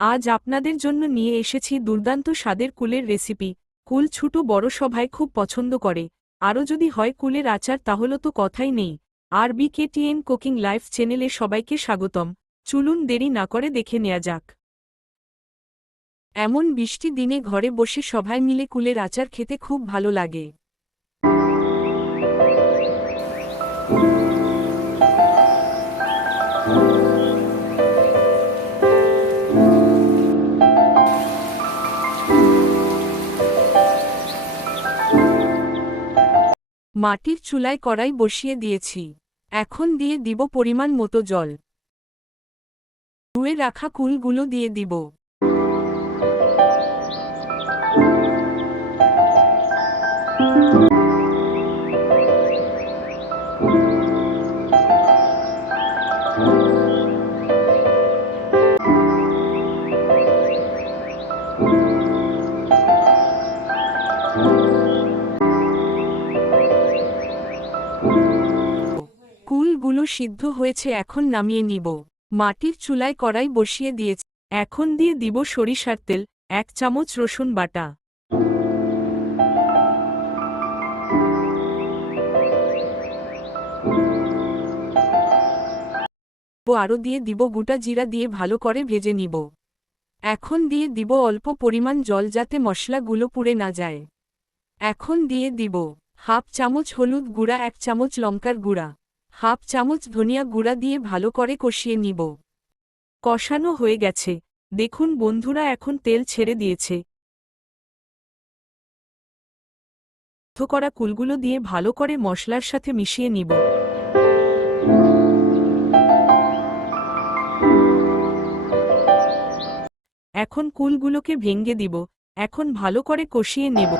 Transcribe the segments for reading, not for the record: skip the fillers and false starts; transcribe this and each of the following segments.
আজ আপনাদের জন্য নিয়ে এসেছি দুর্দান্ত স্বাদের কুলের রেসিপি। কুল ছোট বড় সবাই খুব পছন্দ করে, আরও যদি হয় কুলের আচার তাহলে তো কথাই নেই। RBKTN কুকিং লাইফ চ্যানেলে সবাইকে স্বাগতম। চলুন দেরি না করে দেখে নেওয়া যাক। এমন বৃষ্টি দিনে ঘরে বসে সবাই মিলে কুলের আচার খেতে খুব ভালো লাগে। মাটির চুলায় কড়াই বসিয়ে দিয়েছি। এখন দিয়ে দিব পরিমাণ মতো জল। ধুয়ে রাখা কুলগুলো দিয়ে দিব। কুলগুলো সিদ্ধ হয়েছে, এখন নামিয়ে নিব। মাটির চুলায় কড়াই বসিয়ে দিয়েছি। এখন দিয়ে দিব সরিষার তেল, 1 চামচ রসুন বাটা, আরও দিয়ে দিব গোটা জিরা দিয়ে ভালো করে ভেজে নিব। এখন দিয়ে দিব অল্প পরিমাণ জল যাতে মশলাগুলো পুড়ে না যায়। এখন দিয়ে দিব হাফ চামচ হলুদ গুঁড়া, 1 চামচ লঙ্কার গুঁড়া, হাফ চামচ ধনিয়া গুঁড়া দিয়ে ভালো করে কষিয়ে নিব। কষানো হয়ে গেছে, দেখুন বন্ধুরা এখন তেল ছেড়ে দিয়েছে। সিদ্ধ করা কুলগুলো দিয়ে ভালো করে মশলার সাথে মিশিয়ে নিব। এখন কুলগুলোকে ভেঙে দিব। এখন ভালো করে কষিয়ে নেব।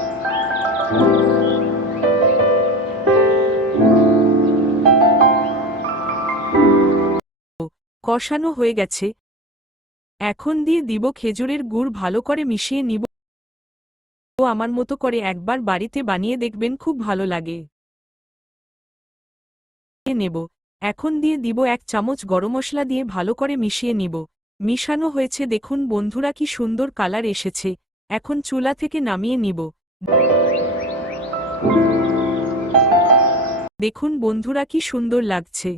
কষানো হয়ে গেছে, এখন দিয়ে দিব খেজুরের গুড়, ভালো করে মিশিয়ে নিব। আমার মতো করে একবার বাড়িতে বানিয়ে দেখবেন, খুব ভালো লাগে। নেব। এখন দিয়ে দিব 1 চামচ গরম মশলা দিয়ে ভালো করে মিশিয়ে নিব। মিশানো হয়েছে, দেখুন বন্ধুরা কি সুন্দর কালার এসেছে। এখন চুলা থেকে নামিয়ে নিব। দেখুন বন্ধুরা কি সুন্দর লাগছে।